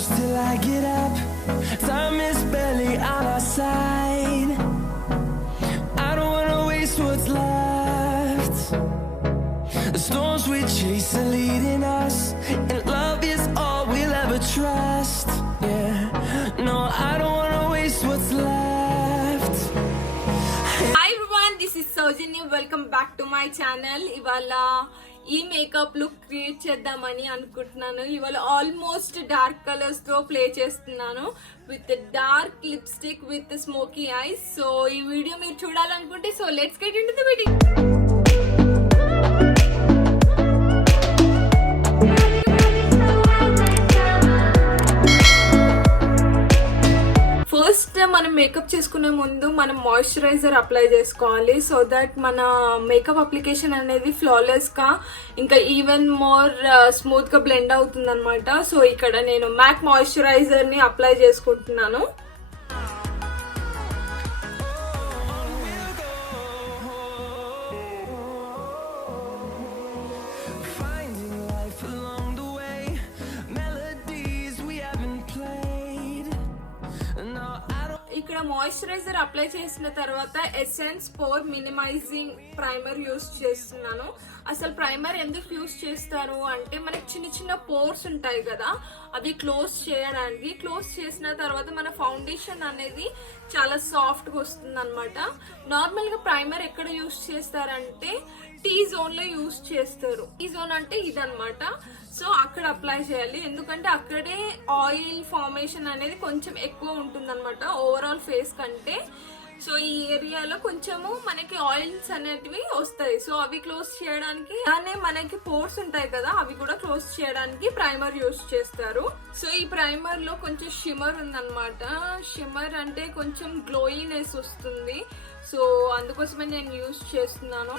close till I get up. Time is barely on our side. I don't wanna waste what's left. The storms we chase are leading us, and love is all we'll ever trust. Yeah, no, I don't wanna waste what's left. Hi everyone, this is Saujanya. Welcome back to my channel. ఇవాళ ఈ makeup look create చేద్దామని అనుకుంటున్నాను. ఇవాళ almost dark colours తో ప్లే చేస్తున్నాను with dark lipstick with smoky ice. So ఈ వీడియో మీరు చూడాలనుకుంటే so let's get into the video. First మనం మేకప్ చేసుకునే ముందు మనం మాయిశ్చరైజర్ అప్లై చేసుకోవాలి, సో దట్ మన మేకప్ అప్లికేషన్ అనేది ఫ్లాలెస్ గా ఇంకా ఈవెన్ మోర్ స్మూత్ గా బ్లెండ్ అవుతుంది అనమాట. సో ఇక్కడ నేను మ్యాక్ మాయిశ్చరైజర్ ని అప్లై చేసుకుంటున్నాను. ఇక్కడ మాయిశ్చరైజర్ అప్లై చేసిన తర్వాత essence pore minimising primer use చేస్తున్నాను. అసలు ప్రైమర్ ఎందుకు యూస్ చేస్తారు అంటే మనకి చిన్న చిన్న పోర్స్ ఉంటాయి కదా, అవి క్లోజ్ చేయడానికి. క్లోజ్ చేసిన తర్వాత మన ఫౌండేషన్ అనేది చాలా సాఫ్ట్ గా వస్తుంది అనమాట. నార్మల్ గా ప్రైమర్ ఎక్కడ యూస్ చేస్తారంటే టీ జోన్ లో యూస్ చేస్తారు. టీ జోన్ అంటే ఇదనమాట. సో అక్కడ అప్లై చేయాలి, ఎందుకంటే అక్కడే ఆయిల్ ఫార్మేషన్ అనేది కొంచెం ఎక్కువ ఉంటుంది అనమాట ఓవరాల్ ఫేస్ కంటే. సో ఈ ఏరియాలో కొంచెము మనకి ఆయిల్స్ అనేటివి వస్తాయి. సో అవి క్లోజ్ చేయడానికి, అలానే మనకి పోర్స్ ఉంటాయి కదా, అవి కూడా క్లోజ్ చేయడానికి ప్రైమర్ యూస్ చేస్తారు. సో ఈ ప్రైమర్ లో కొంచెం షిమర్ ఉందన్నమాట. షిమర్ అంటే కొంచెం గ్లోయినెస్ వస్తుంది. సో అందుకోసమే నేను యూస్ చేస్తున్నాను.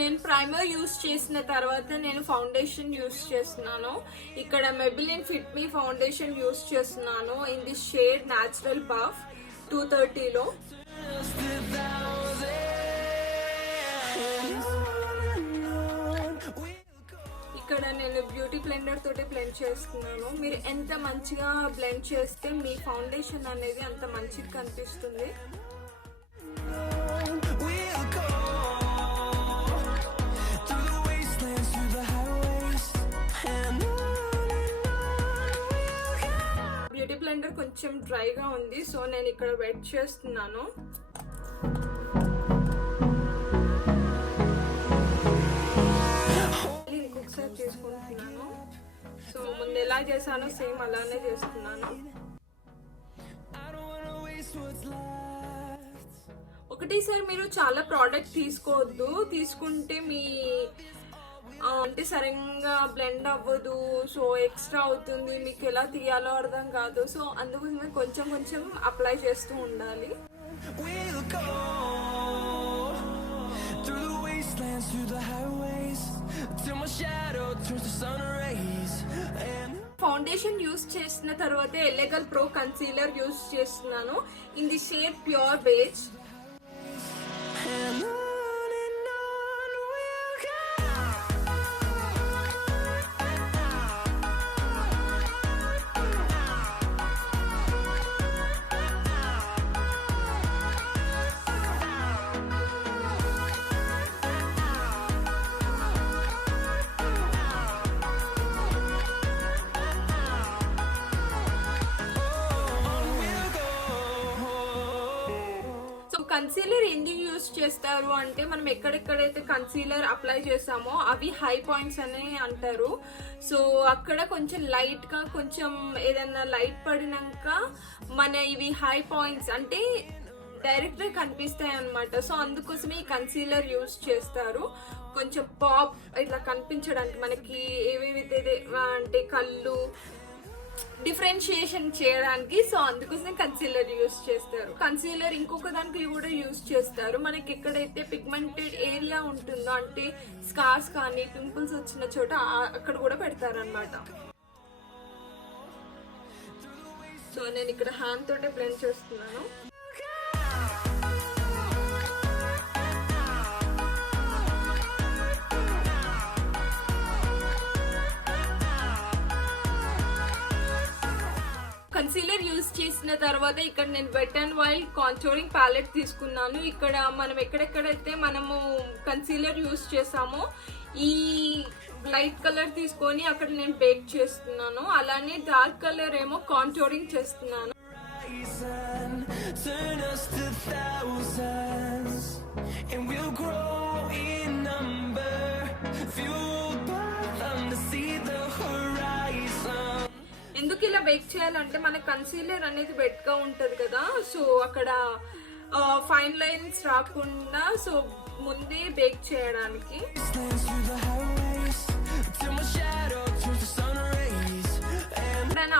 నేను ప్రైమర్ యూస్ చేసిన తర్వాత నేను ఫౌండేషన్ యూస్ చేస్తున్నాను. ఇక్కడ Maybelline fit me foundation use చేస్తున్నాను in the shade natural buff 230లో. ఇక్కడ నేను బ్యూటీ బ్లెండర్ తోటి బ్లెండ్ చేస్తున్నాను. మీరు ఎంత మంచిగా బ్లెండ్ చేస్తే మీ ఫౌండేషన్ అనేది అంత మంచిగా కనిపిస్తుంది. బ్యూటీ బ్లెండర్ కొంచెం డ్రైగా ఉంది, సో నేను ఇక్కడ వెట్ చేస్తున్నాను. ఇంకొకసారి చేసుకుంటున్నాను. సో ముందు ఎలా చేశానో సేమ్ అలానే చేస్తున్నాను. ఒకటేసారి మీరు చాలా ప్రోడక్ట్ తీసుకోవద్దు. తీసుకుంటే మీ అంటే సరిగ్గా బ్లెండ్ అవ్వదు, సో ఎక్స్ట్రా అవుతుంది, మీకు ఎలా తీయాలో అర్థం కాదు. సో అందుకోసమే కొంచెం కొంచెం అప్లై చేస్తూ ఉండాలి. ఫౌండేషన్ యూస్ చేసిన తర్వాత ఎలెగల్ ప్రో కన్సీలర్ యూస్ చేస్తున్నాను in the shade pure beige. Concealer ఎందుకు యూస్ చేస్తారు అంటే మనం ఎక్కడెక్కడైతే కన్సీలర్ అప్లై చేసామో అవి హై పాయింట్స్ అని అంటారు. సో అక్కడ కొంచెం లైట్ గా కొంచెం ఏదన్నా లైట్ పడినాక మన ఇవి హై పాయింట్స్ అంటే డైరెక్ట్ గా కనిపిస్తాయి అన్నమాట. సో అందుకోసమే ఈ కన్సీలర్ యూస్ చేస్తారు, కొంచెం పాప్ ఇట్లా కనిపించడానికి, మనకి ఏవేవైతే అంటే కళ్ళు డిఫరెన్షియేషన్ చేయడానికి. సో అందుకోసం కన్సీలర్ యూస్ చేస్తారు. కన్సీలర్ ఇంకొక దానికి కూడా యూస్ చేస్తారు, మనకి ఎక్కడైతే పిగ్మెంటెడ్ ఏరియా ఉంటుందో అంటే స్కార్స్ కానీ పింపుల్స్ వచ్చిన చోట అక్కడ కూడా పెడతారు అన్నమాట. సో నేను ఇక్కడ హ్యాండ్ తోటే బ్లెండ్ చేస్తున్నాను. కన్సీలర్ యూజ్ చేసిన తర్వాత ఇక్కడ నేను wet and wild contouring palette తీసుకున్నాను. ఇక్కడ మనం ఎక్కడెక్కడైతే మనము కన్సీలర్ యూజ్ చేసామో ఈ లైట్ కలర్ తీసుకొని అక్కడ నేను బేక్ చేస్తున్నాను. అలానే డార్క్ కలర్ ఏమో కాంటోరింగ్ చేస్తున్నాను. Turn us to thousands, and we'll grow in number, fueled by them to see the horizon. ఎందుకు ఇలా బేక్ చేయాలంటే మన కన్సీలర్ అనేది వెట్ గా ఉంటది కదా, సో అక్కడ ఫైన్ లైన్స్ రాకుండా సో ముందే బేక్ చేయడానికి.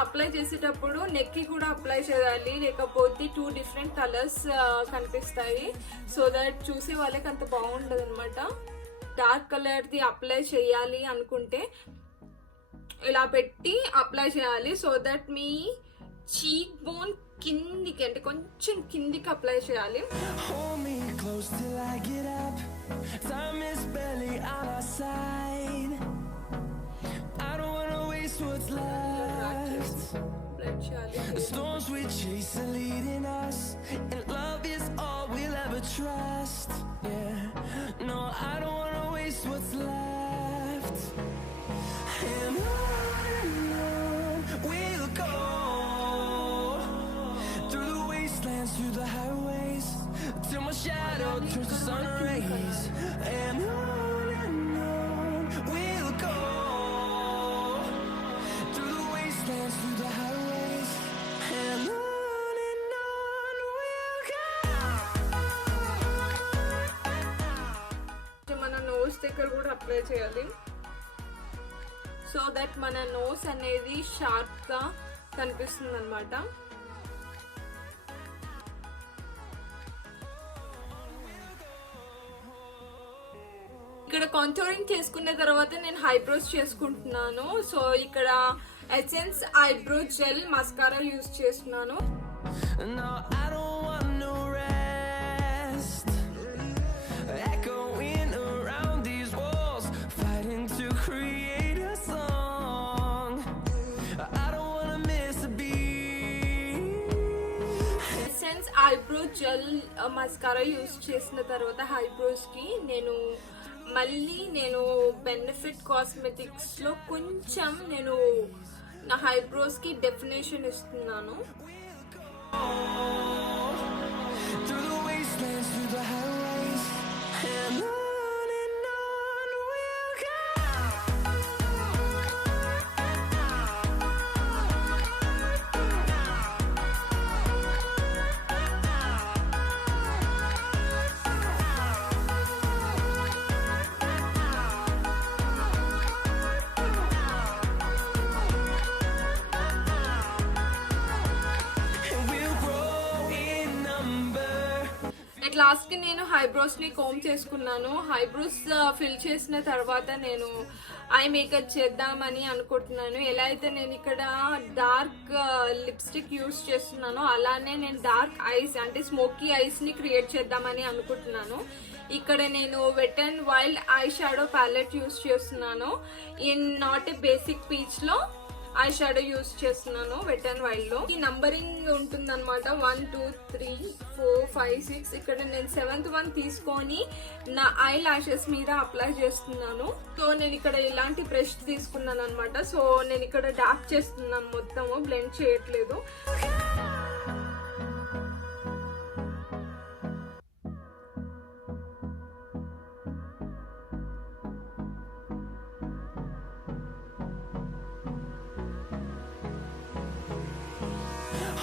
అప్లై చేసేటప్పుడు నెక్ కి కూడా అప్లై చేయాలి, లేకపోతే 2 డిఫరెంట్ కలర్స్ కనిపిస్తాయి. సో దట్ చూసే వాళ్ళకి అంత బాగుండదు అనమాట. డార్క్ కలర్ ది అప్లై చేయాలి అనుకుంటే ఇలా పెట్టి అప్లై చేయాలి. సో దట్ మీ చీక్ బోన్ కిందికి అంటే కొంచెం కిందికి అప్లై చేయాలి. The storms we chase are leading us, and love is all we'll ever trust. Yeah, no, I don't wanna waste what's left. And on we'll go, through the wastelands, through the highways, till my shadow turns to sun rays. And on we'll go, through the wastelands, through the highways. మన నోస్ దగ్గర కూడా అప్లై చేయాలి. So that మన నోస్ అనేది షార్ప్ గా కనిపిస్తుంది అనమాట. ఇక్కడ కాంటోరింగ్ చేసుకున్న తర్వాత నేను హైబ్రోస్ చేసుకుంటున్నాను. సో ఇక్కడ essence eyebrow gel mascara use చేస్తున్నాను. No, I don't want no rest. Echoing around these walls, fighting to create a song. I don't wanna miss a beat. Essence eyebrow gel mascara use చేసిన తర్వాత హైబ్రోస్ కి నేను benefit cosmetics లో కొంచెం నేను నా హైబ్రోస్ కి డెఫినేషన్ ఇస్తున్నాను. Through the wastelands, through the highways, and on we'll go. And we'll grow in number. At last కి నేను హైబ్రోస్ ని కోమ్ చేసుకున్నాను. హైబ్రోస్ ఫిల్ చేసిన తర్వాత నేను ఐ మేకప్ చేద్దామని అనుకుంటున్నాను. ఎలా అయితే నేను ఇక్కడ డార్క్ లిప్స్టిక్ యూస్ చేస్తున్నానో అలానే నేను డార్క్ ఐస్ అంటే స్మోకీ ఐస్ ని క్రియేట్ చేద్దామని అనుకుంటున్నాను. ఇక్కడ నేను wet and wild eye shadow palette use చేస్తున్నాను. In not a basic peach లో ఐ షాడో యూస్ చేస్తున్నాను వెట్ అండ్ వైల్డ్ లో. ఈ నంబరింగ్ ఉంటుంది అనమాట 1 2 3 4 5 6. ఇక్కడ నేను 7th వన్ తీసుకొని నా ఐ లాషెస్ మీద అప్లై చేస్తున్నాను. సో నేను ఇక్కడ ఇలాంటి బ్రష్ తీసుకున్నాను అనమాట. సో నేను ఇక్కడ డార్క్ చేస్తున్నాను, మొత్తము బ్లెండ్ చేయట్లేదు.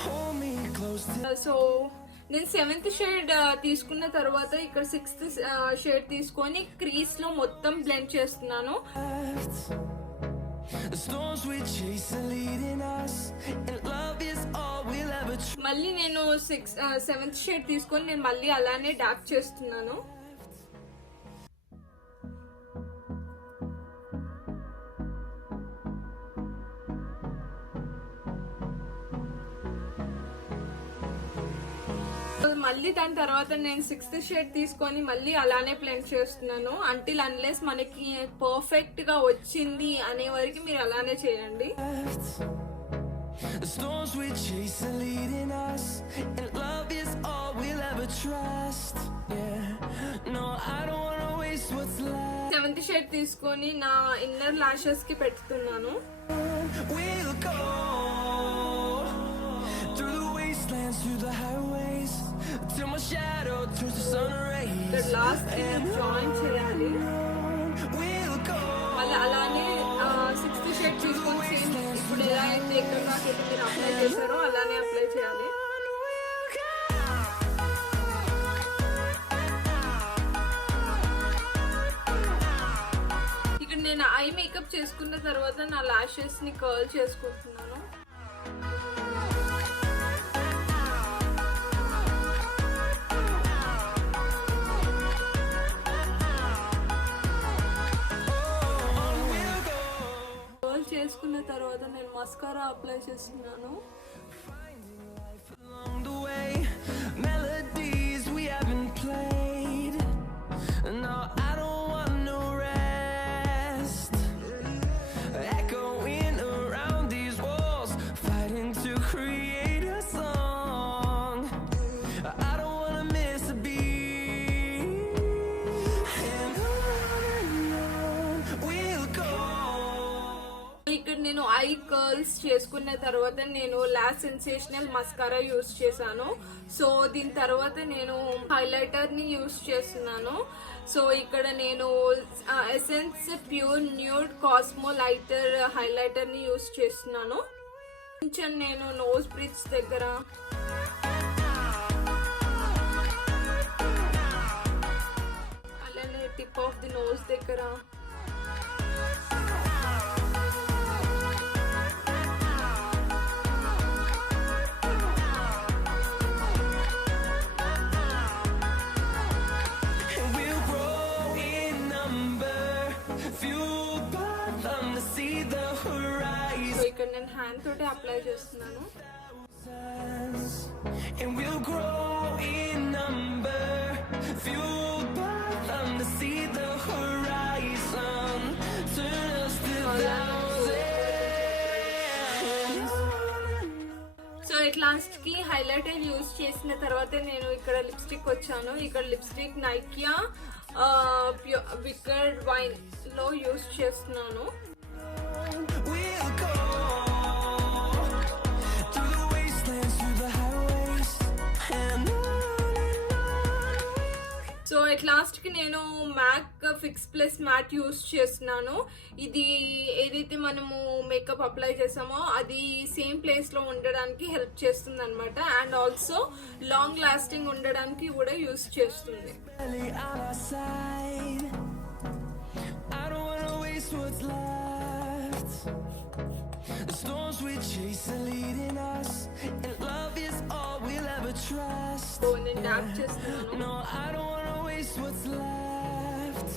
Hold me close to so నేను 7th షేడ్ తీసుకున్న తర్వాత ఇక్కడ 6th షేడ్ తీసుకొని క్రీస్ లో మొత్తం బ్లెండ్ చేస్తున్నాను. the storms we chase are leading us, and love is all we'll ever మళ్ళీ నేను 7th షేడ్ తీసుకొని నేను మళ్ళీ అలానే డార్క్ చేస్తున్నాను. మళ్ళీ దాని తర్వాత నేను 6th షేడ్ తీసుకొని మళ్ళీ అలానే బ్లెండ్ చేస్తున్నాను. అంటిల్ అన్లెస్ మనకి పర్ఫెక్ట్ గా వచ్చింది అనే వరకు మీరు అలానే చేయండి. The storms we chase are leading us, and love is all we'll ever trust. Yeah, no, I don't wanna waste what's left. 7th shade తీసుకొని నా ఇన్నర్ లాషెస్ కి పెడుతున్నాను. We'll go through the wastelands, through the highways, till my shadow turns to sun rays. Last కి జాయిన్ చేయాలి. We'll go. మళ్ళీ అలానే 6th shade తీసుకొని సేమ్ ఇప్పుడు ఎలా అయితే ఎక్కడ నాకైతే మీరు అప్లై చేశారో అలానే అప్లై చేయాలి. ఇక్కడ నేను ఐ మేకప్ చేసుకున్న తర్వాత నా లాషెస్ ని కర్ల్ చేసుకుంటున్నాను. చేసుకున్న తర్వాత నేను మస్కారా అప్లై చేస్తున్నాను. Along the way, melodies we haven't played. No, I don't want no rest. Echoing around these walls, fighting to create a song. I don't wanna miss a beat. And on we'll go. ఇక్కడ నేను I curls చేసుకున్న తర్వాత నేను last sensational mascara use చేశాను. సో దీని తర్వాత నేను హైలైటర్ ని యూస్ చేస్తున్నాను. సో ఇక్కడ నేను essence pure nude cosmo lighter highlighter ని యూస్ చేస్తున్నాను. కొంచెం నేను నోస్ బ్రిడ్జ్ దగ్గర అలానే టిప్ ఆఫ్ ది నోస్ దగ్గర We'll grow in number, fueled by them to see the so horizon. ఇక్కడ నేను హ్యాండ్ తోటి అప్లై చేస్తున్నాను. And we'll grow in number, fueled by them to see the horizon. Turn us to thousands. So it last కి highlighter use చేసిన తర్వాత నేను ఇక్కడ లిప్స్టిక్ వచ్చాను. ఇక్కడ లిప్స్టిక్ నైకియా వికర్డ్ వైన్ లో యూస్ చేస్తున్నాను. We'll go through the wastelands, through the highways, and on. So it last కి నేను MAC fix plus matte use చేస్తున్నాను. ఇది ఏదైతే మనము మేకప్ అప్లై చేసామో అది సేమ్ ప్లేస్ లో ఉండడానికి హెల్ప్ చేస్తుంది అనమాట. అండ్ ఆల్సో లాంగ్ లాస్టింగ్ ఉండడానికి కూడా యూస్ చేస్తుంది. Barely on our side. I don't wanna waste what's left. The storms we chase are leading us, and love is all we'll ever trust. So నేను డాక్ చేస్తున్నాను. No, I don't wanna waste what's left.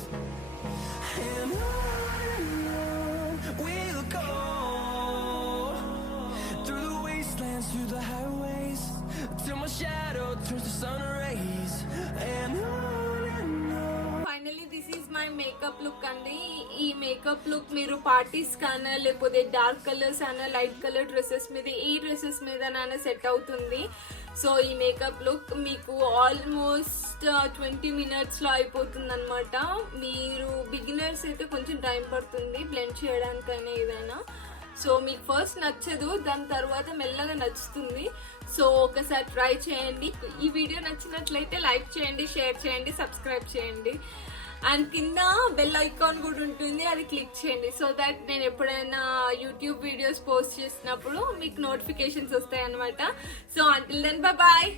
And on we'll go through the wastelands, through the highways, till my shadow turns to sun rays. And on finally this is my makeup look అండి. ఈ makeup look మీరు పార్టీస్ కానా లేకపోతే dark colours అయినా light colour dresses మీద ఈ డ్రెస్సెస్ మీద సెట్ అవుతుంది. సో ఈ మేకప్ లుక్ మీకు ఆల్మోస్ట్ 20 minutes లో అయిపోతుంది అనమాట. మీరు బిగినర్స్ అయితే కొంచెం టైం పడుతుంది బ్లెండ్ చేయడానికైనా ఏదైనా. సో మీకు ఫస్ట్ నచ్చదు, దాని తర్వాత మెల్లగా నచ్చుతుంది. సో ఒకసారి ట్రై చేయండి. ఈ వీడియో నచ్చినట్లయితే లైక్ చేయండి, షేర్ చేయండి, సబ్స్క్రైబ్ చేయండి. అండ్ కింద బెల్ ఐకాన్ కూడా ఉంటుంది, అది క్లిక్ చేయండి. సో దట్ నేను ఎప్పుడైనా యూట్యూబ్ వీడియోస్ పోస్ట్ చేసినప్పుడు మీకు నోటిఫికేషన్స్ వస్తాయి అనమాట. So until then bye.